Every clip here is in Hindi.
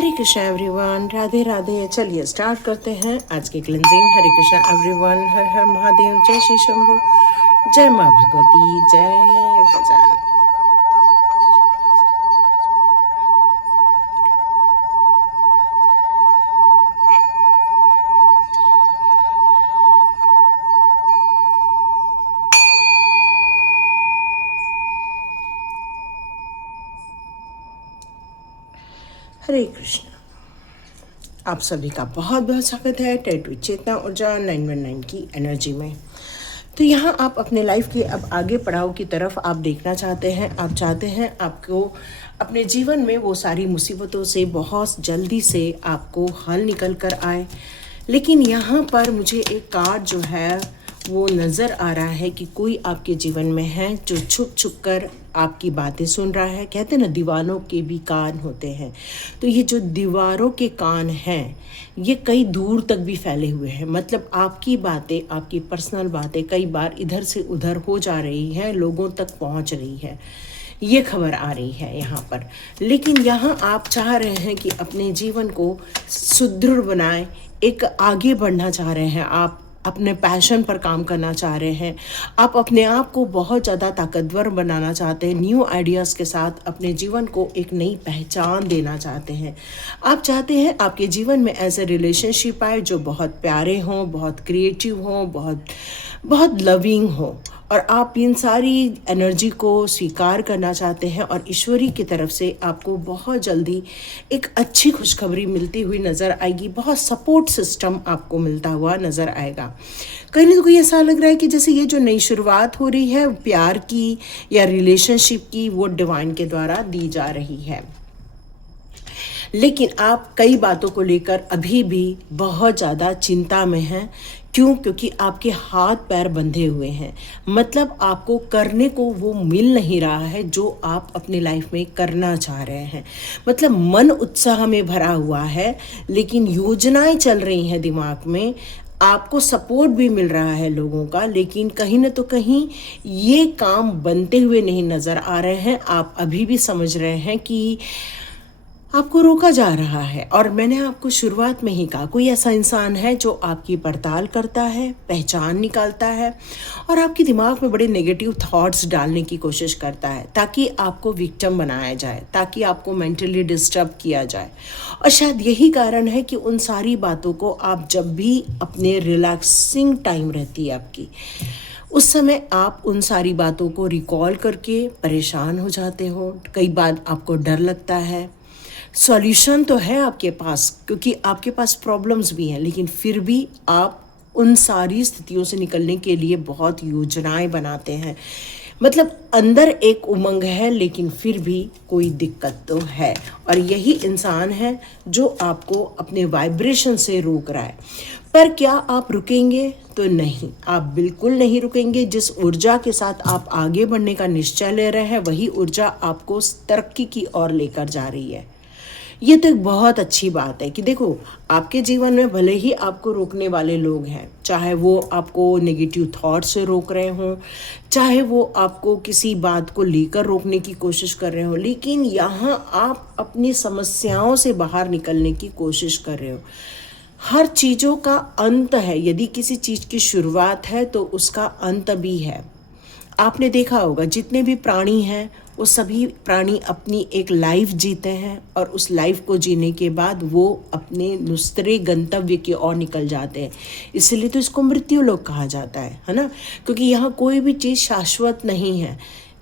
हरे कृष्णा एवरीवन, राधे राधे। चलिए स्टार्ट करते हैं आज की क्लिनजिंग। हरे कृष्णा एवरीवन, हर हर महादेव, जय श्री शंभू, जय माँ भगवती, जय गजानन। हरे कृष्ण। आप सभी का बहुत बहुत स्वागत है टैटू चेतना ऊर्जा 919 की एनर्जी में। तो यहाँ आप अपने लाइफ के अब आगे पड़ाव की तरफ आप देखना चाहते हैं। आप चाहते हैं आपको अपने जीवन में वो सारी मुसीबतों से बहुत जल्दी से आपको हल निकल कर आए। लेकिन यहाँ पर मुझे एक कार्ड जो है वो नज़र आ रहा है कि कोई आपके जीवन में है जो छुप छुप कर आपकी बातें सुन रहा है। कहते हैं ना, दीवारों के भी कान होते हैं। तो ये जो दीवारों के कान हैं ये कई दूर तक भी फैले हुए हैं। मतलब आपकी बातें, आपकी पर्सनल बातें कई बार इधर से उधर हो जा रही हैं, लोगों तक पहुंच रही है, ये खबर आ रही है यहाँ पर। लेकिन यहाँ आप चाह रहे हैं कि अपने जीवन को सुदृढ़ बनाएं, एक आगे बढ़ना चाह रहे हैं, आप अपने पैशन पर काम करना चाह रहे हैं, आप अपने आप को बहुत ज़्यादा ताकतवर बनाना चाहते हैं, न्यू आइडियाज़ के साथ अपने जीवन को एक नई पहचान देना चाहते हैं। आप चाहते हैं आपके जीवन में ऐसे रिलेशनशिप आए जो बहुत प्यारे हों, बहुत क्रिएटिव हों, बहुत बहुत लविंग हो, और आप इन सारी एनर्जी को स्वीकार करना चाहते हैं। और ईश्वरी की तरफ से आपको बहुत जल्दी एक अच्छी खुशखबरी मिलती हुई नज़र आएगी, बहुत सपोर्ट सिस्टम आपको मिलता हुआ नज़र आएगा। कहीं ना कहीं ऐसा लग रहा है कि जैसे ये जो नई शुरुआत हो रही है प्यार की या रिलेशनशिप की, वो डिवाइन के द्वारा दी जा रही है। लेकिन आप कई बातों को लेकर अभी भी बहुत ज़्यादा चिंता में हैं। क्यों? क्योंकि आपके हाथ पैर बंधे हुए हैं। मतलब आपको करने को वो मिल नहीं रहा है जो आप अपनी लाइफ में करना चाह रहे हैं। मतलब मन उत्साह में भरा हुआ है, लेकिन योजनाएं चल रही हैं दिमाग में, आपको सपोर्ट भी मिल रहा है लोगों का, लेकिन कहीं ना तो कहीं ये काम बनते हुए नहीं नज़र आ रहे हैं। आप अभी भी समझ रहे हैं कि आपको रोका जा रहा है। और मैंने आपको शुरुआत में ही कहा, कोई ऐसा इंसान है जो आपकी पड़ताल करता है, पहचान निकालता है और आपके दिमाग में बड़े नेगेटिव थॉट्स डालने की कोशिश करता है ताकि आपको विक्टिम बनाया जाए, ताकि आपको मेंटली डिस्टर्ब किया जाए। और शायद यही कारण है कि उन सारी बातों को आप जब भी अपने रिलैक्सिंग टाइम रहती है आपकी, उस समय आप उन सारी बातों को रिकॉल करके परेशान हो जाते हो। कई बार आपको डर लगता है। सॉल्यूशन तो है आपके पास, क्योंकि आपके पास प्रॉब्लम्स भी हैं, लेकिन फिर भी आप उन सारी स्थितियों से निकलने के लिए बहुत योजनाएं बनाते हैं। मतलब अंदर एक उमंग है, लेकिन फिर भी कोई दिक्कत तो है। और यही इंसान है जो आपको अपने वाइब्रेशन से रोक रहा है। पर क्या आप रुकेंगे? तो नहीं, आप बिल्कुल नहीं रुकेंगे। जिस ऊर्जा के साथ आप आगे बढ़ने का निश्चय ले रहे हैं, वही ऊर्जा आपको तरक्की की ओर लेकर जा रही है। ये तो एक बहुत अच्छी बात है कि देखो, आपके जीवन में भले ही आपको रोकने वाले लोग हैं, चाहे वो आपको नेगेटिव थॉट से रोक रहे हों, चाहे वो आपको किसी बात को लेकर रोकने की कोशिश कर रहे हो, लेकिन यहाँ आप अपनी समस्याओं से बाहर निकलने की कोशिश कर रहे हो। हर चीज़ों का अंत है। यदि किसी चीज़ की शुरुआत है तो उसका अंत भी है। आपने देखा होगा जितने भी प्राणी हैं वो सभी प्राणी अपनी एक लाइफ जीते हैं, और उस लाइफ को जीने के बाद वो अपने दूसरे गंतव्य की ओर निकल जाते हैं। इसलिए तो इसको मृत्यु लोक कहा जाता है ना, क्योंकि यहाँ कोई भी चीज़ शाश्वत नहीं है,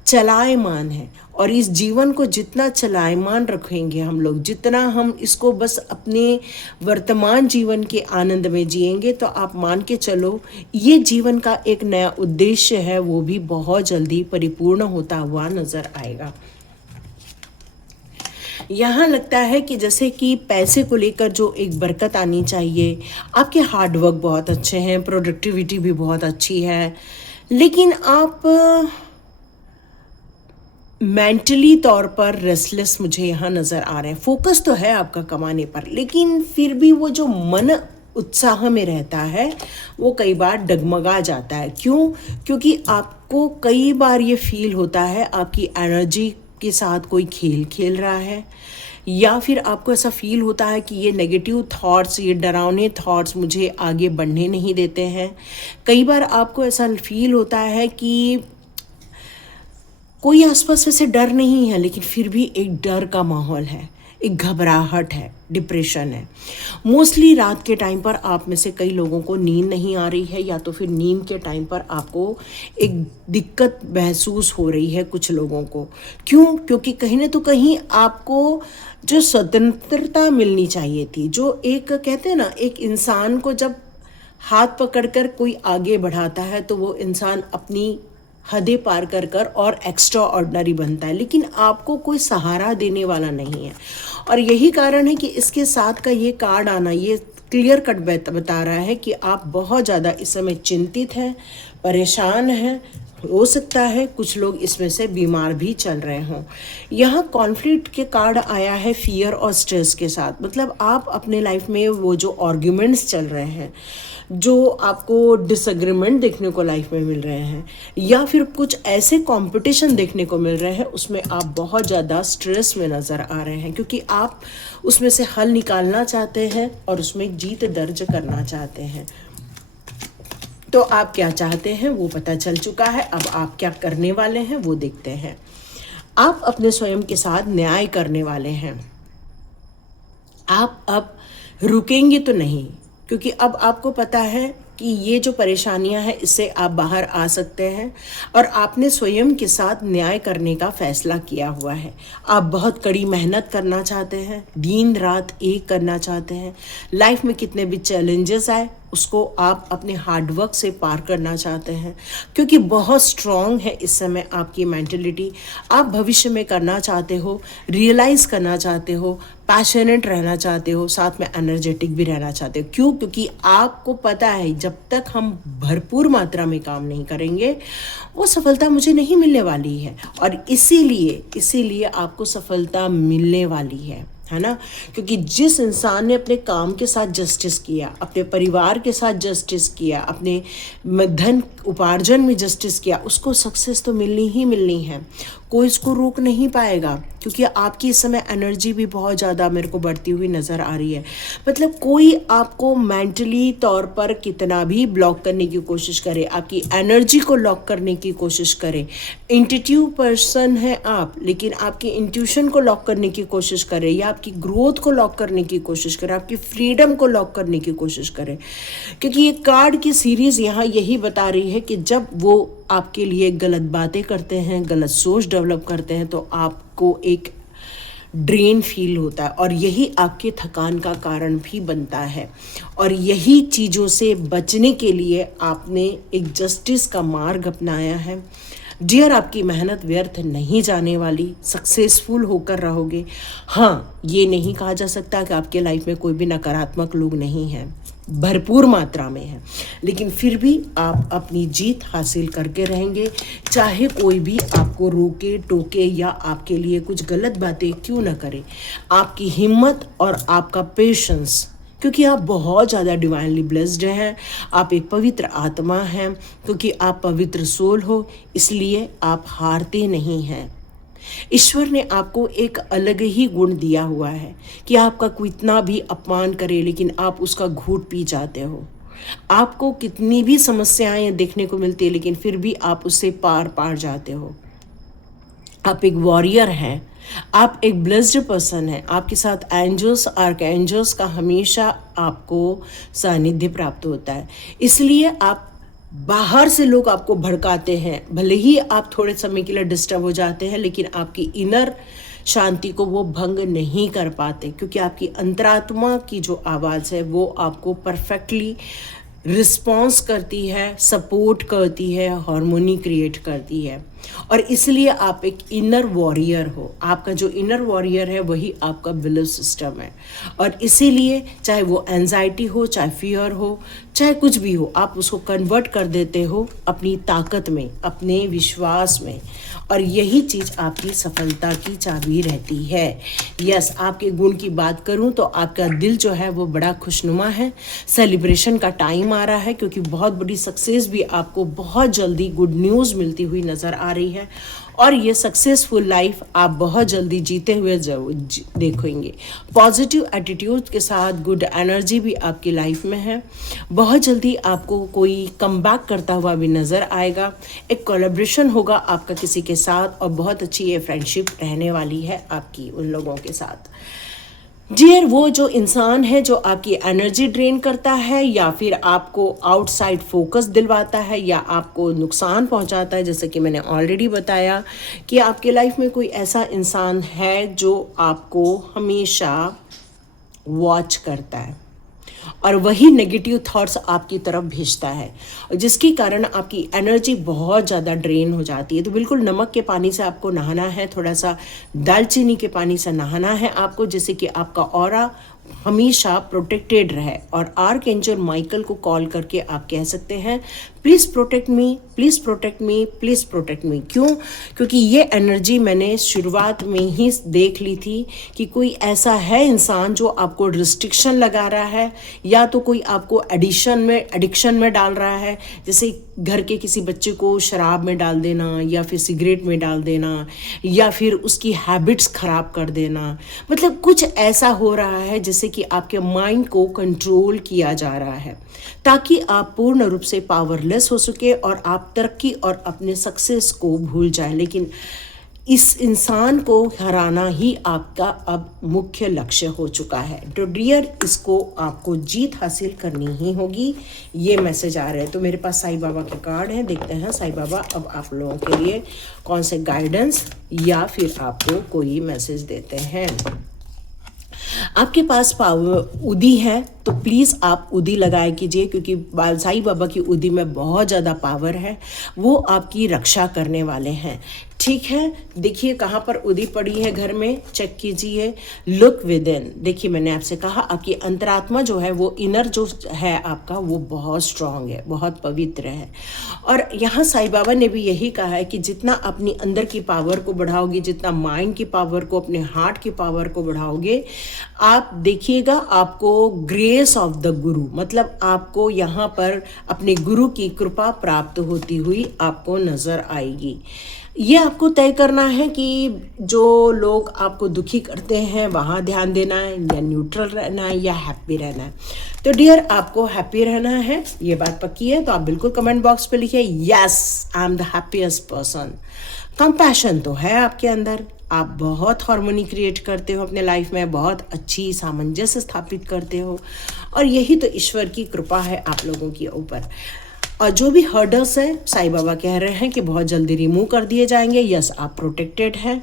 चलायमान है। और इस जीवन को जितना चलायमान रखेंगे हम लोग, जितना हम इसको बस अपने वर्तमान जीवन के आनंद में जिएंगे, तो आप मान के चलो ये जीवन का एक नया उद्देश्य है, वो भी बहुत जल्दी परिपूर्ण होता हुआ नजर आएगा। यहाँ लगता है कि जैसे कि पैसे को लेकर जो एक बरकत आनी चाहिए, आपके हार्डवर्क बहुत अच्छे हैं, प्रोडक्टिविटी भी बहुत अच्छी है, लेकिन आप मेंटली तौर पर रेस्टलेस मुझे यहाँ नज़र आ रहे हैं। फोकस तो है आपका कमाने पर, लेकिन फिर भी वो जो मन उत्साह में रहता है वो कई बार डगमगा जाता है। क्यों? क्योंकि आपको कई बार ये फील होता है आपकी एनर्जी के साथ कोई खेल खेल रहा है, या फिर आपको ऐसा फील होता है कि ये नेगेटिव थॉट्स, ये डरावने थॉट्स मुझे आगे बढ़ने नहीं देते हैं। कई बार आपको ऐसा फील होता है कि कोई आसपास वैसे डर नहीं है, लेकिन फिर भी एक डर का माहौल है, एक घबराहट है, डिप्रेशन है। मोस्टली रात के टाइम पर आप में से कई लोगों को नींद नहीं आ रही है, या तो फिर नींद के टाइम पर आपको एक दिक्कत महसूस हो रही है कुछ लोगों को। क्यों? क्योंकि कहीं ना तो कहीं आपको जो स्वतंत्रता मिलनी चाहिए थी, जो एक कहते हैं ना, एक इंसान को जब हाथ पकड़कर कोई आगे बढ़ाता है तो वो इंसान अपनी हदें पार कर कर और एक्स्ट्रा ऑर्डिनरी बनता है, लेकिन आपको कोई सहारा देने वाला नहीं है। और यही कारण है कि इसके साथ का ये कार्ड आना, ये क्लियर कट बता रहा है कि आप बहुत ज़्यादा इस समय चिंतित हैं, परेशान हैं। हो सकता है कुछ लोग इसमें से बीमार भी चल रहे हों। यहाँ कॉन्फ्लिक्ट के कार्ड आया है फियर और स्ट्रेस के साथ। मतलब आप अपने लाइफ में वो जो आर्ग्यूमेंट्स चल रहे हैं, जो आपको डिसएग्रीमेंट देखने को लाइफ में मिल रहे हैं, या फिर कुछ ऐसे कंपटीशन देखने को मिल रहे हैं, उसमें आप बहुत ज़्यादा स्ट्रेस में नज़र आ रहे हैं, क्योंकि आप उसमें से हल निकालना चाहते हैं और उसमें जीत दर्ज करना चाहते हैं। तो आप क्या चाहते हैं वो पता चल चुका है। अब आप क्या करने वाले हैं वो देखते हैं। आप अपने स्वयं के साथ न्याय करने वाले हैं। आप अब रुकेंगे तो नहीं, क्योंकि अब आपको पता है कि ये जो परेशानियां हैं इससे आप बाहर आ सकते हैं, और आपने स्वयं के साथ न्याय करने का फैसला किया हुआ है। आप बहुत कड़ी मेहनत करना चाहते हैं, दिन रात एक करना चाहते हैं। लाइफ में कितने भी चैलेंजेस आए उसको आप अपने हार्डवर्क से पार करना चाहते हैं, क्योंकि बहुत स्ट्रॉन्ग है इस समय आपकी मेंटलिटी। आप भविष्य में करना चाहते हो, रियलाइज़ करना चाहते हो, पैशनेट रहना चाहते हो, साथ में एनर्जेटिक भी रहना चाहते हो। क्यों? क्योंकि आपको पता है जब तक हम भरपूर मात्रा में काम नहीं करेंगे वो सफलता मुझे नहीं मिलने वाली है, और इसीलिए आपको सफलता मिलने वाली है ना। क्योंकि जिस इंसान ने अपने काम के साथ जस्टिस किया, अपने परिवार के साथ जस्टिस किया, अपने धन उपार्जन में जस्टिस किया, उसको सक्सेस तो मिलनी ही मिलनी है। कोई इसको रोक नहीं पाएगा, क्योंकि आपकी इस समय एनर्जी भी बहुत ज़्यादा मेरे को बढ़ती हुई नज़र आ रही है। मतलब कोई आपको मेंटली तौर पर कितना भी ब्लॉक करने की कोशिश करे, आपकी एनर्जी को लॉक करने की कोशिश करे, इंट्यूटिव पर्सन है आप, लेकिन आपकी इंट्यूशन को लॉक करने की कोशिश करे, या आपकी ग्रोथ को लॉक करने की कोशिश करे, आपकी फ्रीडम को लॉक करने की कोशिश करे। क्योंकि ये कार्ड की सीरीज़ यहाँ यही बता रही है कि जब वो आपके लिए गलत बातें करते हैं, गलत सोच डेवलप करते हैं, तो आपको एक ड्रेन फील होता है, और यही आपके थकान का कारण भी बनता है। और यही चीज़ों से बचने के लिए आपने एक जस्टिस का मार्ग अपनाया है। डियर, आपकी मेहनत व्यर्थ नहीं जाने वाली, सक्सेसफुल होकर रहोगे। हाँ, ये नहीं कहा जा सकता कि आपके लाइफ में कोई भी नकारात्मक लोग नहीं हैं, भरपूर मात्रा में है, लेकिन फिर भी आप अपनी जीत हासिल करके रहेंगे, चाहे कोई भी आपको रोके टोके या आपके लिए कुछ गलत बातें क्यों ना करे। आपकी हिम्मत और आपका पेशेंस, क्योंकि आप बहुत ज़्यादा डिवाइनली ब्लेस्ड हैं, आप एक पवित्र आत्मा हैं, क्योंकि आप पवित्र सोल हो, इसलिए आप हारते नहीं हैं। ईश्वर ने आपको एक अलग ही गुण दिया हुआ है कि आपका कोई इतना भी अपमान करे, लेकिन आप उसका घूंट पी जाते हो। आपको कितनी भी समस्याएं देखने को मिलती है, लेकिन फिर भी आप उससे पार जाते हो। आप एक वॉरियर हैं, आप एक ब्लेस्ड पर्सन हैं। आपके साथ एंजल्स, आर्कएंजल्स का हमेशा आपको सानिध्य प्राप्त होता है। इसलिए आप बाहर से लोग आपको भड़काते हैं, भले ही आप थोड़े समय के लिए डिस्टर्ब हो जाते हैं, लेकिन आपकी इनर शांति को वो भंग नहीं कर पाते, क्योंकि आपकी अंतरात्मा की जो आवाज़ है वो आपको परफेक्टली रिस्पॉन्स करती है, सपोर्ट करती है, हार्मोनी क्रिएट करती है। और इसलिए आप एक इनर वॉरियर हो। आपका जो इनर वॉरियर है वही आपका बिलीफ सिस्टम है, और इसीलिए चाहे वो एंजाइटी हो, चाहे फियर हो, चाहे कुछ भी हो, आप उसको कन्वर्ट कर देते हो अपनी ताकत में, अपने विश्वास में, और यही चीज़ आपकी सफलता की चाबी रहती है। यस, आपके गुण की बात करूं तो आपका दिल जो है वो बड़ा खुशनुमा है। सेलिब्रेशन का टाइम आ रहा है, क्योंकि बहुत बड़ी सक्सेस भी आपको बहुत जल्दी गुड न्यूज़ मिलती हुई नज़र आ आ रही है और ये सक्सेसफुल लाइफ आप बहुत जल्दी जीते हुए देखेंगे। पॉजिटिव एटीट्यूड के साथ गुड एनर्जी भी आपकी लाइफ में है। बहुत जल्दी आपको कोई कमबैक करता हुआ भी नज़र आएगा। एक कोलैबोरेशन होगा आपका किसी के साथ और बहुत अच्छी ये फ्रेंडशिप रहने वाली है आपकी उन लोगों के साथ। डियर, वो जो इंसान है जो आपकी एनर्जी ड्रेन करता है या फिर आपको आउटसाइड फोकस दिलवाता है या आपको नुकसान पहुंचाता है, जैसे कि मैंने ऑलरेडी बताया कि आपके लाइफ में कोई ऐसा इंसान है जो आपको हमेशा वॉच करता है और वही नेगेटिव थॉट्स आपकी तरफ भेजता है, जिसके कारण आपकी एनर्जी बहुत ज़्यादा ड्रेन हो जाती है। तो बिल्कुल नमक के पानी से आपको नहाना है, थोड़ा सा दालचीनी के पानी से नहाना है आपको, जिससे कि आपका ऑरा हमेशा प्रोटेक्टेड रहे। और आर्कएंजल माइकल को कॉल करके आप कह सकते हैं, please protect me, please protect me, please protect me. क्यों? क्योंकि ये एनर्जी मैंने शुरुआत में ही देख ली थी कि कोई ऐसा है इंसान जो आपको रिस्ट्रिक्शन लगा रहा है या तो कोई आपको एडिक्शन में डाल रहा है, जैसे घर के किसी बच्चे को शराब में डाल देना या फिर सिगरेट में डाल देना या फिर उसकी हैबिट्स ख़राब कर देना। मतलब कुछ ऐसा हो रहा है जिससे कि आपके माइंड को कंट्रोल किया जा रहा है ताकि आप पूर्ण रूप से पावरलेस हो सके और आप तरक्की और अपने सक्सेस को भूल जाएं। लेकिन इस इंसान को हराना ही आपका अब मुख्य लक्ष्य हो चुका है। तो डियर, इसको आपको जीत हासिल करनी ही होगी। ये मैसेज आ रहे हैं। तो मेरे पास साईं बाबा के कार्ड हैं, देखते हैं साईं बाबा अब आप लोगों के लिए कौन से गाइडेंस या फिर आपको कोई मैसेज देते हैं। आपके पास पावर उदी है तो प्लीज़ आप उदी लगाए कीजिए, क्योंकि साईं बाबा की उदी में बहुत ज़्यादा पावर है, वो आपकी रक्षा करने वाले हैं। ठीक है, देखिए कहाँ पर उदी पड़ी है घर में, चेक कीजिए। लुक विद इन, देखिए मैंने आपसे कहा आपकी अंतरात्मा जो है वो इनर जो है आपका वो बहुत स्ट्रांग है, बहुत पवित्र है। और यहाँ साईं बाबा ने भी यही कहा है कि जितना अपनी अंदर की पावर को बढ़ाओगे, जितना माइंड की पावर को, अपने हार्ट की पावर को बढ़ाओगे, आप देखिएगा आपको ग्रेस ऑफ द गुरु, मतलब आपको यहाँ पर अपने गुरु की कृपा प्राप्त होती हुई आपको नजर आएगी। ये आपको तय करना है कि जो लोग आपको दुखी करते हैं वहाँ ध्यान देना है या न्यूट्रल रहना है या हैप्पी रहना है। तो डियर, आपको हैप्पी रहना है, ये बात पक्की है। तो आप बिल्कुल कमेंट बॉक्स पे लिखिए, yes I am the happiest person. Compassion तो है आपके अंदर, आप बहुत हार्मोनी क्रिएट करते हो अपने लाइफ में, बहुत अच्छी सामंजस्य स्थापित करते हो और यही तो ईश्वर की कृपा है आप लोगों के ऊपर। और जो भी हर्डल्स है साईं बाबा कह रहे हैं कि बहुत जल्दी रिमूव कर दिए जाएंगे। यस, आप प्रोटेक्टेड हैं।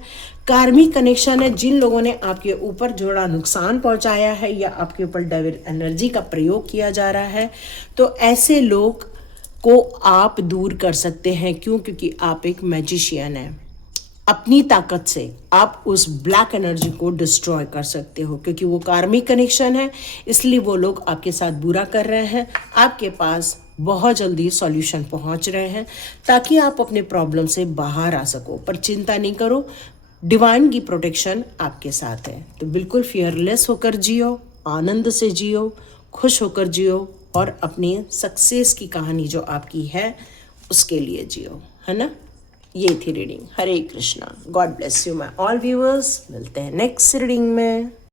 कार्मिक कनेक्शन है, जिन लोगों ने आपके ऊपर जोड़ा नुकसान पहुंचाया है या आपके ऊपर डेविल एनर्जी का प्रयोग किया जा रहा है, तो ऐसे लोग को आप दूर कर सकते हैं। क्यों? क्योंकि आप एक मैजिशियन हैं। अपनी ताकत से आप उस ब्लैक एनर्जी को डिस्ट्रॉय कर सकते हो, क्योंकि वो कार्मिक कनेक्शन है, इसलिए वो लोग आपके साथ बुरा कर रहे हैं। आपके पास बहुत जल्दी सॉल्यूशन पहुंच रहे हैं ताकि आप अपने प्रॉब्लम से बाहर आ सको। पर चिंता नहीं करो, डिवाइन की प्रोटेक्शन आपके साथ है। तो बिल्कुल फियरलेस होकर जियो, आनंद से जियो, खुश होकर जियो और अपनी सक्सेस की कहानी जो आपकी है उसके लिए जियो, है ना। ये थी reading. Hare Krishna, God bless you my all viewers. मिलते हैं नेक्स्ट रीडिंग में।